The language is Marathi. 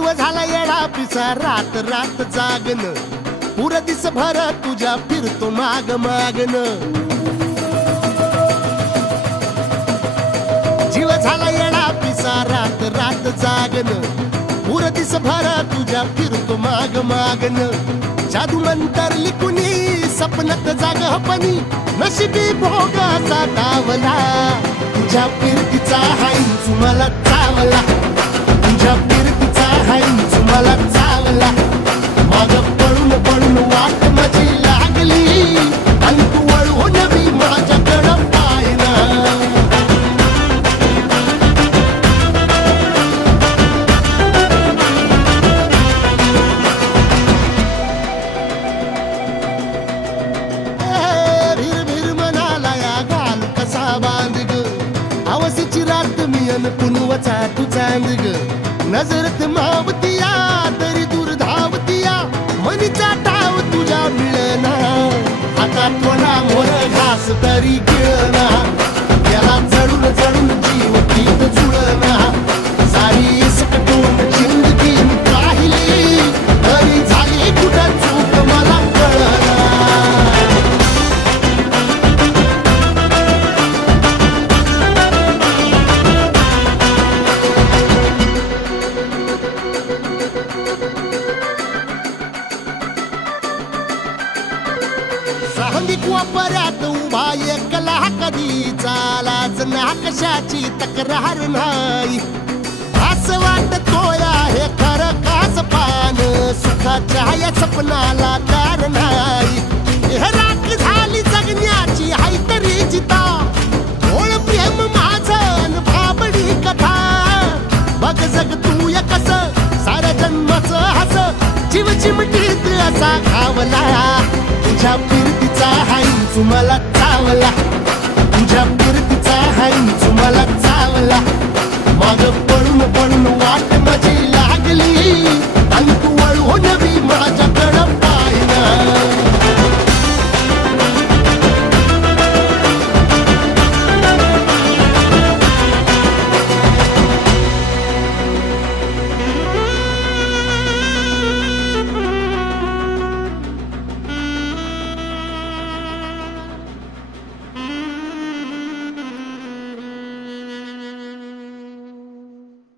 जीव झाला येडा पिसा रात रात जागन पुर दिस भर तुझ्या फिरतो माग मागन जीव झाला येडा पिसा रात रात जागन पुर दिस भर तुझ्या फिरतो माग मागन जादू मंतरली कुणी सपनात जाग हपणी नशिबी भोगाचा डावला तुझ्या फिरतीचा हाईच मला चावला तुझ्या फिरतीचा हाईच मला चावला माग पळून पळून वाट माझी लागली आणि तू वळून मी माझ्याकडं पाहिला भीर भीर मनाला या घाल कसा बांध ग आवसीची रात मी अन पुनवचा तू चांद ग नजरत मावतिया तरी दूर धावतिया मनीचा टाव तुझ्या मिळना आता थोडा मोर घास तरी गिळना याला चढून चढून जीव गीत जुळना सारी सकटून जिंदगी पाहिली तरी झाली कुठं चूक मला कळना सांगिक वापऱ्यात उभा एकला कधी चालाच ना कशाची तक्रार नाही असं वाटतोय हे खरं काच पान सुखाच्या या सपनाला कार नाही हे राख झाली जगण्याची हाय तरी जिता ओळ प्रेम माझं भाबडी कथा बघ जग तू या कस साऱ्या जन्माचं हस जीव चिमटीत असा घावला तुझ्या फिरतीचा हाईच मला चावला तुझ्या फिरतीचा हाईच मला चावला माग पळून पळून वाट माझी लागली आणि तू वळून